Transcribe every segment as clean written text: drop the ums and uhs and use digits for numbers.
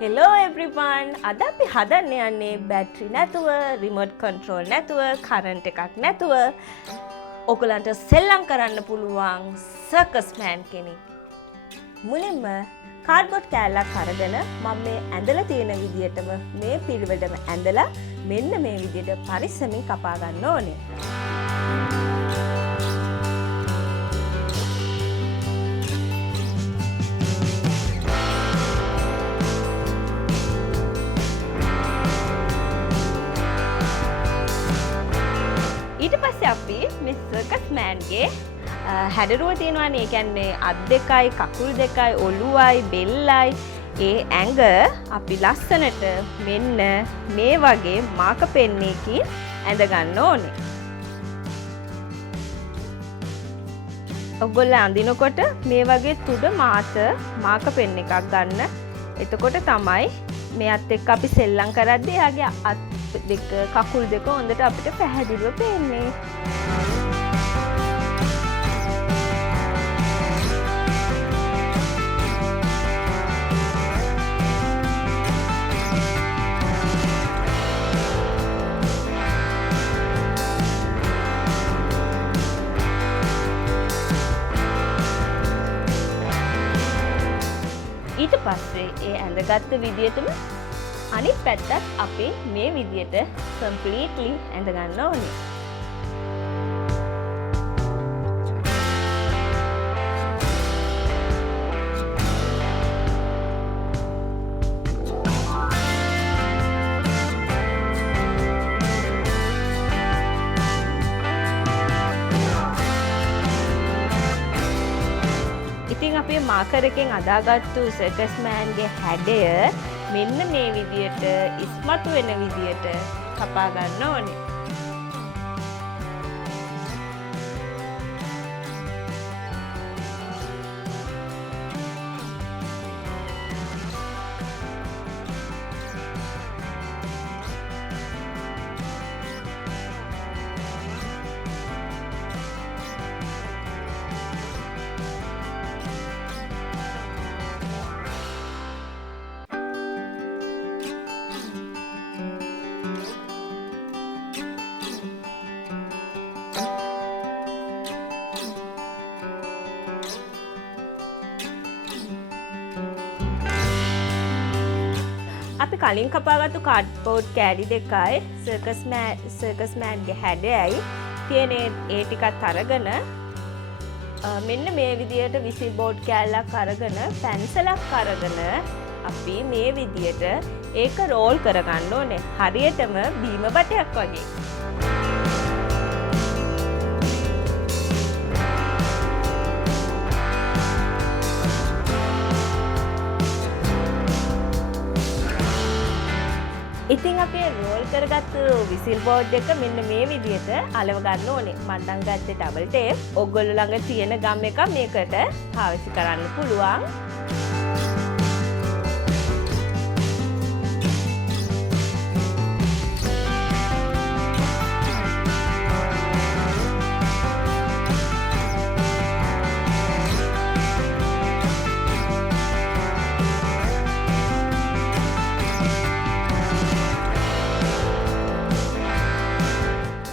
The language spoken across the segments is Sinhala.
Hello everyone! අද අපි හදන්න යන්නේ බැටරි නැතුව, රිමෝට් කන්ට්‍රෝල් නැතුව, කරන්ට් එකක් නැතුව ඔයගලන්ට සෙල්ලම් කරන්න පුළුවන් සර්කස් මෑන් කෙනෙක්. මුලින්ම කාඩ්බෝඩ් කෑල්ලක් අරගෙන මම මේ ඇඳලා තියෙන විදියටම මේ පිළිවෙලටම ඇඳලා මෙන්න මේ විදියට පරිස්සමින් කපා ගන්න ඕනේ. ඊට පස්සේ අපි මේ සර්කස් මෑන්ගේ හැඩරුව තියෙනවානේ. ඒ කියන්නේ අත් දෙකයි, කකුල් දෙකයි, ඔළුවයි, බෙල්ලයි, ඒ ඇඟ අපි ලස්සනට මෙන්න මේ වගේ මාක පෙන්නේකින් ඇඳ ගන්න ඕනේ. ඔයගොල්ලෝ අඳිනකොට මේ වගේ තුඩ මාක පෙන්න එකක් ගන්න. එතකොට තමයි මෙයත් එක්ක අපි සෙල්ලම් කරද්දී එයාගේ අත් දෙක කකුල් දෙක හොඳට අපිට පැහැදිලිව පේන්නේ. ඊට පස්සේ ඒ ඇඳගත්ත විදියටම අනිත් පැත්තත් අපි මේ විදියට කම්ප්ලීට්ලි ඇඳ ගන්න ඕනේ. ඉතින් අපි මාකර් එකෙන් අදාගත්තු සර්කස් මෑන්ගේ හැඩය මෙන්න මේ විදියට ඉස්මතු වෙන විදියට කපා ගන්න ඕනේ. අපි කලින් කපාගත්තු කාඩ්බෝඩ් කෑලි දෙකයි සර්කස් මෑන්ගේ හැඩයයි තියෙන ඒ ටිකත් අරගෙන මෙන්න මේ විදියට විසිල් බෝඩ් කෑල්ලක් අරගෙන පැන්සලක් අරගෙන අපි මේ විදියට ඒක රෝල් කරගන්න ඕනේ. හරියටම බීම බටයක් වගේ. ඉතින් අපි රෝල් කරගත්තු විසිල් බෝඩ් එක මෙන්න මේ විදියට අලව ගන්න ඕනේ. මම නම් ගත්තේ ඩබල් ටේප්. ඔයගොල්ලෝ ළඟ තියෙන ගම් එක මේකට පාවිච්චි කරන්න පුළුවන්.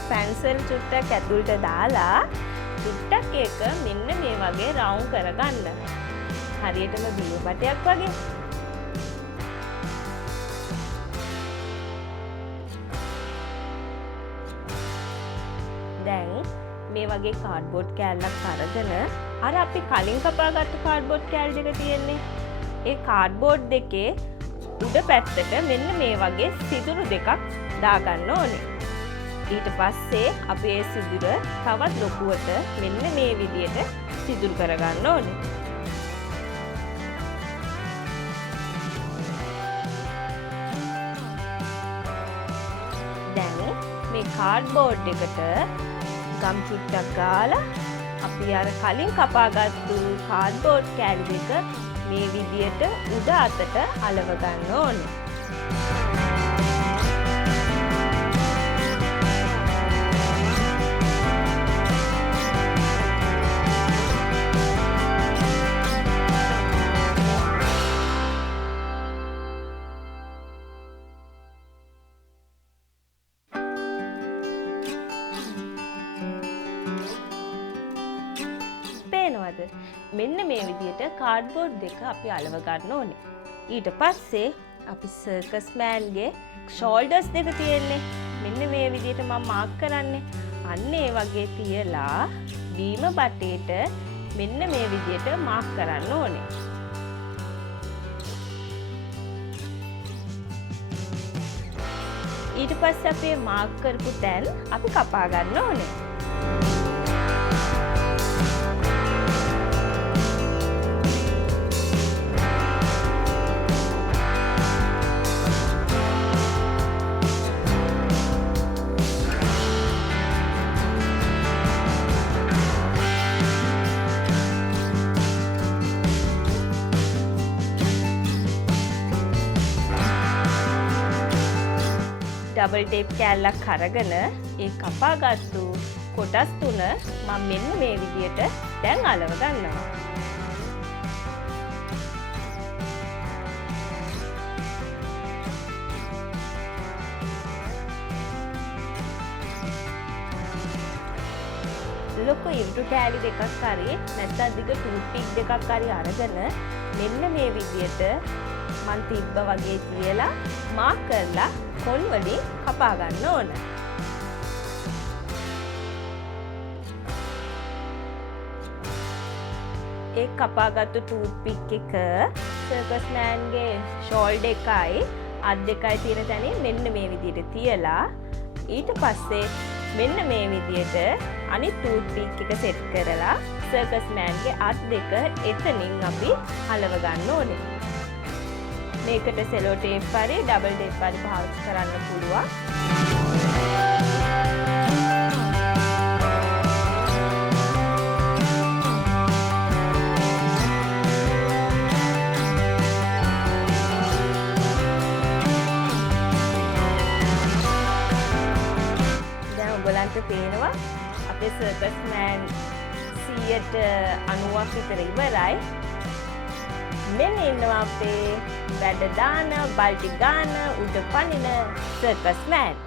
පැන්සල් චුට්ටක් ඇතුළට දාලා චුට්ටක් ඒක මෙන්න මේ වගේ රවුන්ඩ් කරගන්න. හරියටම බීම බටයක් වගේ. දැන් මේ වගේ කාඩ්බෝඩ් කෑල්ලක් අරගෙන අර අපි කලින් කපාගත්තු කාඩ්බෝඩ් කෑලි දෙක තියෙන්නේ. ඒ කාඩ්බෝඩ් දෙකේ උඩ පැත්තට මෙන්න මේ වගේ සිදුරු දෙකක් දාගන්න ඕනේ. ඊට පස්සේ අපි ඒ සිදුර තවත් ලොකුවට මෙන්න මේ විදියට සිදුරු කරගන්න ඕනේ. දැන් මේ කාඩ්බෝඩ් එකට ගම් චුට්ටක් ගාලා අපි අර කලින් කපාගත්තු කාඩ්බෝඩ් කෑලි දෙක මේ විදියට උඩ අතට අලව ගන්න ඕනේ. මෙන්න මේ විදිහට කාඩ්බෝඩ් දෙක අපි අලව ගන්න ඕනේ. ඊට පස්සේ අපි සර්කස් මෑන්ගේ ෂෝල්ඩර්ස් දෙක තියෙන්නේ. මෙන්න මේ විදිහට මම මාක් කරන්නේ. අන්න ඒ වගේ තියලා බීම බටේට මෙන්න මේ විදිහට මාක් කරන්න ඕනේ. ඊට පස්සේ අපි මාක් කරපු තැන් අපි කපා ගන්න ඕනේ. ඩබල් ටේප් කෑල්ලක් අරගෙන ඒ කපාගත්තු කොටස් තුන මම මෙන්න මේ විදියට දැන් අලව ගන්නවා. ලොකු ඉවුරු කෑලි දෙකක් හරි නැත්නම් දිග ටූත්පික් දෙකක් හරි අරගෙන මෙන්න මේ විදියට මන් තිබ්බ වගේ තියලා මාක් කරලා කොන් වලින් කපා ගන්න ඕන. ඒ කපාගත්තු ටූත්පික් එක සර්කස් මෑන්ගේ ෂෝල්ඩර් එකයි අත් දෙකයි තියෙන තැනින් මෙන්න මේ විදිහට තියලා ඊට පස්සේ මෙන්න මේ විදිහට අනිත් ටූත්පික් එක සෙට් කරලා සර්කස් මෑන්ගේ අත් දෙක එතනින් අපි අලව ගන්න ඕනේ. මේකට සෙලෝ ටේප් හරි ඩබල් ටේප් හරි පාවිච්චි කරන්න පුළුවන්. දැන් ඔයගලන්ට පේනවා අපේ සර්කස් මෑන් 90% විතර ඉවරයි. මෙන්න ඉන්නවා අපේ වැඩ දාන, බල්ටි ගාන, උඩ පනින සර්කස් මෑන්.